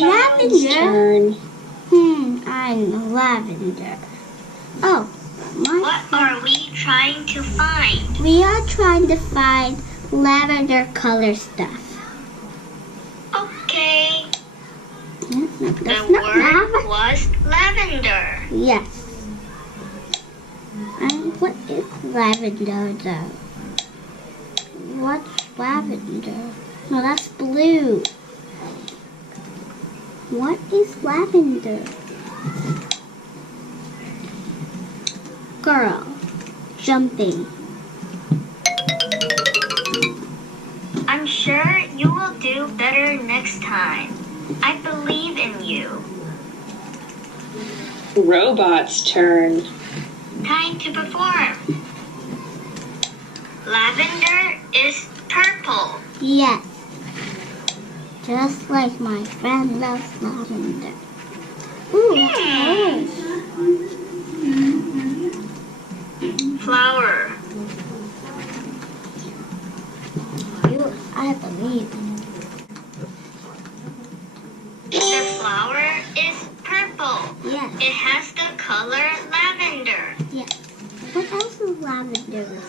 Lavender. Turn. I'm lavender. Oh, What are we trying to find? we are trying to find lavender color stuff. Okay. That's The not word was lavender. Yes. And what is lavender though? What's lavender? No, that's blue. What is lavender? Girl. Jumping. I'm sure you will do better next time. I believe in you. Robot's turn. Time to perform. Lavender is purple. Yes. Just like my friend loves lavender. Ooh, that's orange. Flower. I believe in you.